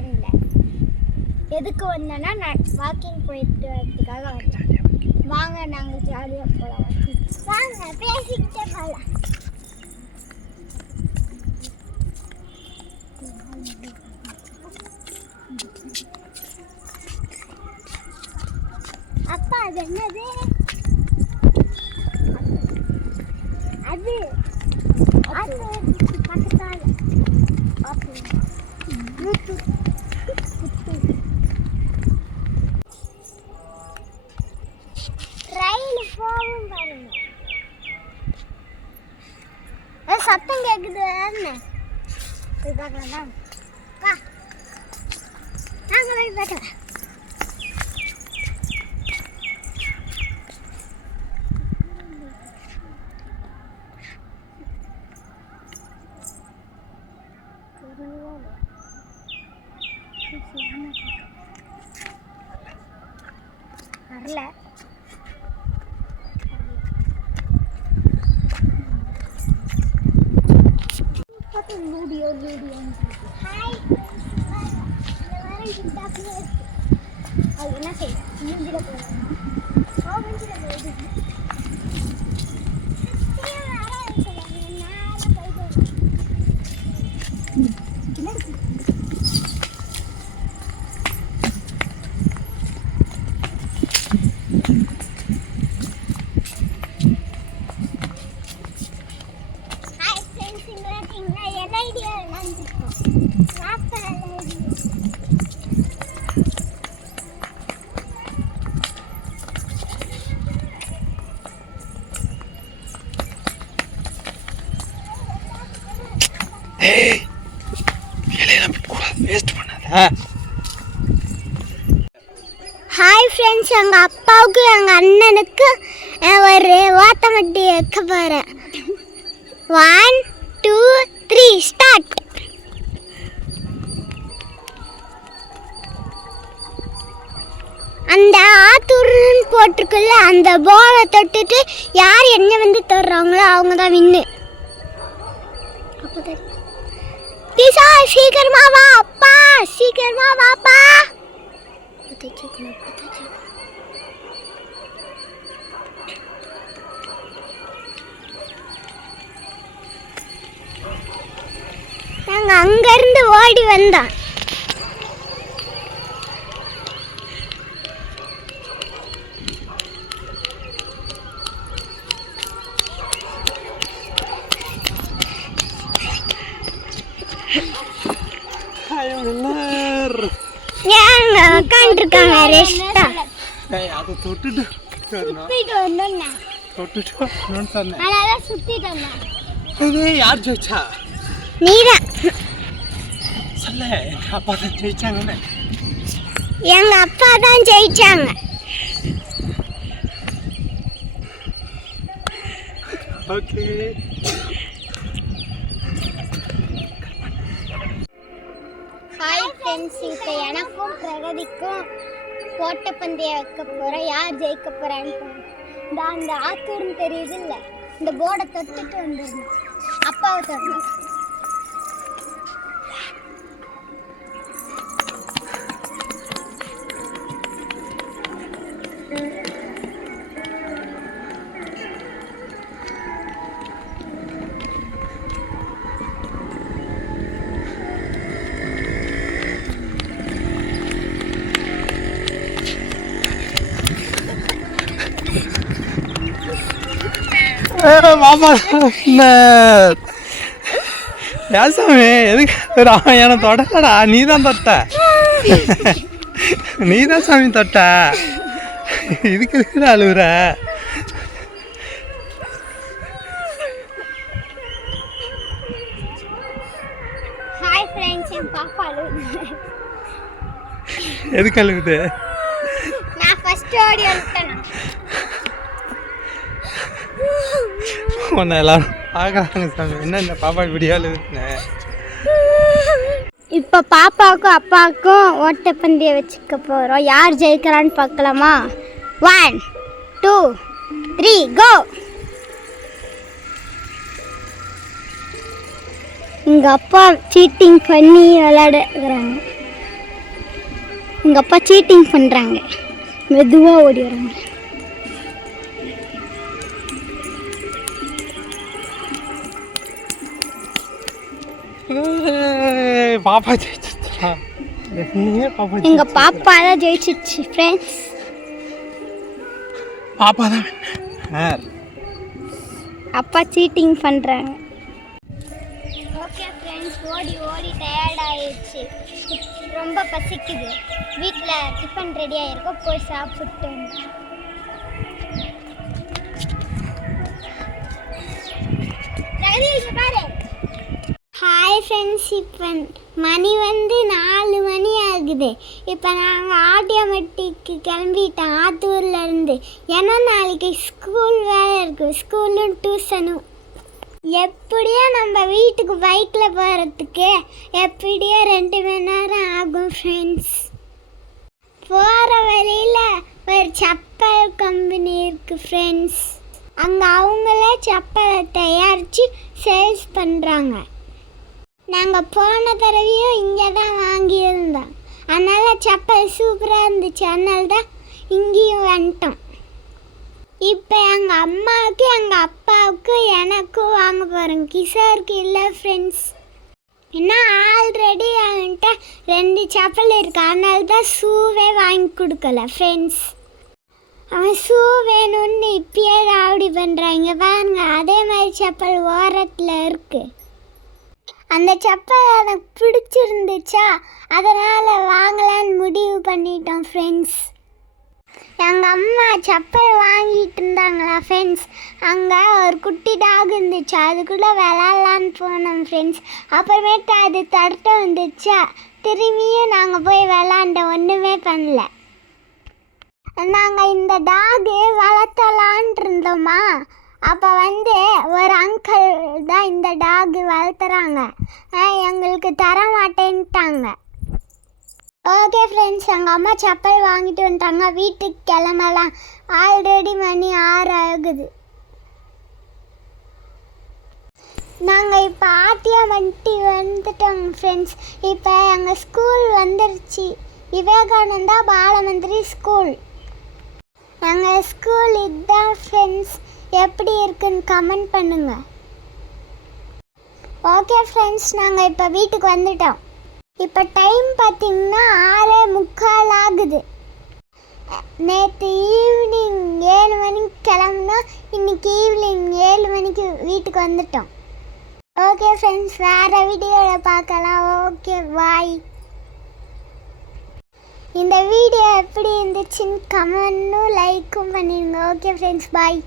கார்டன்ல எதுக்கு வந்தேன்னா நான் வாக்கிங் போயிட்டு வரதுக்காக வந்தேன். வாங்க நாங்கள் ஜாலியாக போகலாம் வாங்க பேசிக்கிட்டே போகலாம் அப்பா அது என்னது? அது அது பக்கத்தால். அப்படி சத்தம் கேக்குது என்ன? போய் பார்க்கலாம் வா. நாங்க போய் பார்க்கலாம். வரல. என்ன செய்யும் மூஞ்சில போகணும் hi friends எங்கள் அப்பாவுக்கு எங்கள் அண்ணனுக்கு ஒரு ஓட்டமட்டி வைக்க போகிறேன் ஒன் டூ த்ரீ ஸ்டார்ட் அந்த ஆத்தூர்னு போட்டிருக்குல்ல அந்த போலை தொட்டுட்டு யார் என்ன வந்து தர்றாங்களோ அவங்க தான் வின்னு சீக்கிரமா வா. சீக்கிரமா வாப்பா. நாங்க அங்கிருந்து ஓடி வந்தோம். ஏங்க உட்காந்துருக்காங்க ரெஸ்டா அதை தொட்டுட்டு. வரணும். சுத்திட்டு வந்தோம் தொட்டுட்டு வரணும்னு சொன்னேன். அதனால சுத்திட்டு வந்தேன். இது யார் ஜெயிச்சா? நீதான் சொல்ல எங்க அப்பா தான் ஜெயிச்சாங்கன்னு. எங்க அப்பா தான் ஜெயிச்சாங்க. ஓகே ஹாய் ஃப்ரெண்ட்ஸ் இப்போ எனக்கும் பிரகதிக்கும் ஓட்டப்பந்தயம் வைக்க போகிறேன் யார் ஜெயிக்க போகிறான்னு இந்த அந்த ஆத்தூர்னு தெரியுது இல்லை இந்த போர்டை தொட்டுட்டு வந்துடணும். அப்பாவை தொடணும் மாமா யாசாமி எதுக்கு? ராமாயண தொடலடா நீ தான் தொட்ட. நீ தான் சாமி தொட்ட. இதுக்கு எதுக்கு அழுகுற என் அழுகுது. எதுக்கு அழுகுது நான் ஃபர்ஸ்ட் ஓடி வந்துட்டேன் உன்னை எல்லாரும் பார்க்குறாங்க சாமி. என்ன இந்த பாப்பா இப்படி அழுகுதுன்னு இப்போ பாப்பாவுக்கும் அப்பாவுக்கும் ஓட்டப்பந்தயம் வச்சுக்க போகிறோம் யார் ஜெயிக்கிறான்னு பார்க்கலாமா? ஒன் டூ த்ரீ கோ எங்கள் அப்பா சீட்டிங் பண்ணி விளையாடுறாங்க. எங்கள் அப்பா சீட்டிங் பண்ணுறாங்க மெதுவாக ஓடி வராங்க பாப்பா ஜெயிச்சிச்சா பாப்பா எங்கள் ஜெயிச்சிச்சு. பாப்பா தான் ஜெயிச்சிச்சு ஃப்ரெண்ட்ஸ் பாப்பா தான். அப்பா சீட்டிங் பண்ணுறாங்க ஓகே ஃப்ரெண்ட்ஸ் ஓடி ஓடி டயர்ட் ஆயிடுச்சு. ரொம்ப பசிக்குது. வீட்டில் டிஃபன் ரெடி ஆகிருக்கோம் போய் சாப்பிட்டு வந்தோம். ஹாய் ஃப்ரெண்ட்ஸ் இப்போ மணி வந்து நாலு மணி ஆகுது. இப்போ நாங்கள் ஆட்டோமேட்டிக்கு கிளம்பிட்டோம் ஆத்தூர்லேருந்து ஏன்னா நாளைக்கு ஸ்கூல் வேலை இருக்குது ஸ்கூலும் டியூஷனும் எப்படியோ நம்ம வீட்டுக்கு பைக்கில் போகிறதுக்கு எப்படியோ ரெண்டு மணி நேரம் ஆகும் ஃப்ரெண்ட்ஸ் போகிற வழியில் ஒரு செப்பல் கம்பெனி இருக்குது ஃப்ரெண்ட்ஸ் அங்கே அவங்களே செப்பலை தயாரித்து சேல்ஸ் பண்ணுறாங்க நாங்கள் போன தடவையும் இங்கே தான் வாங்கியிருந்தோம். அதனால் செப்பல் சூப்பராக இருந்துச்சு. அதனால தான் இங்கேயும் வந்துட்டோம். இப்போ எங்கள் அம்மாவுக்கு எங்கள் அப்பாவுக்கு எனக்கும் வாங்க போகிறோம் கிஷோருக்கு இல்லை ஃப்ரெண்ட்ஸ் என்ன ஆல்ரெடி அவன்கிட்ட ரெண்டு செப்பல் இருக்கு. அதனால தான் ஷூவே வாங்கி கொடுக்கல ஃப்ரெண்ட்ஸ் அவன் ஷூ வேணும்னு இப்பயே ராவடி பண்ணுறாங்க பாருங்க அதே மாதிரி செப்பல் ஓரத்தில் இருக்குது அந்த செப்பல் எனக்கு பிடிச்சிருந்துச்சா? அதனால் வாங்கலான்னு முடிவு பண்ணிட்டோம் ஃப்ரெண்ட்ஸ் எங்கள் அம்மா செப்பல் வாங்கிட்டு இருந்தாங்களா ஃப்ரெண்ட்ஸ் அங்கே ஒரு குட்டி டாக் இருந்துச்சு. அதுக்குள்ளே விளாட்லான்னு போனோம் ஃப்ரெண்ட்ஸ் அப்புறமேட்டு அது தடுத்த வந்துச்சா திரும்பியும் நாங்கள் போய் விளாண்ட ஒன்றுமே பண்ணல. நாங்கள் இந்த டாகு வளர்த்து அப்போ வந்து ஒரு அங்கிள் தான் இந்த டாகு வளர்த்துறாங்க. எங்களுக்கு தர மாட்டேன்ட்டாங்க. ஓகே ஃப்ரெண்ட்ஸ் எங்கள் அம்மா செப்பல் வாங்கிட்டு வந்துட்டாங்க. வீட்டுக்கு கிளம்பலாம். ஆல்ரெடி மணி ஆறு ஆகுது. நாங்கள் இப்போ ஆட்டியாமட்டி வந்துட்டோங்க ஃப்ரெண்ட்ஸ் இப்போ எங்கள் ஸ்கூல் வந்துருச்சு. விவேகானந்தா பாலமந்திரி ஸ்கூல் எங்கள் ஸ்கூல் இதுதான் ஃப்ரெண்ட்ஸ் எப்படி இருக்குன்னு கமெண்ட் பண்ணுங்க. ஓகே ஃப்ரெண்ட்ஸ் நாங்கள் இப்போ வீட்டுக்கு வந்துட்டோம். இப்போ டைம் பார்த்தீங்கன்னா ஆறே முக்கால் ஆகுது. நேற்று ஈவினிங் ஏழு மணிக்கு கிளம்புனா இன்னைக்கு ஈவினிங் ஏழு மணிக்கு வீட்டுக்கு வந்துட்டோம். ஓகே ஃப்ரெண்ட்ஸ் வேறு வீடியோவில் பார்க்கலாம். ஓகே பாய் இந்த வீடியோ எப்படி இருந்துச்சுன்னு கமெண்ட்டும் லைக்கும் பண்ணிடுங்க ஓகே ஃப்ரெண்ட்ஸ் பாய்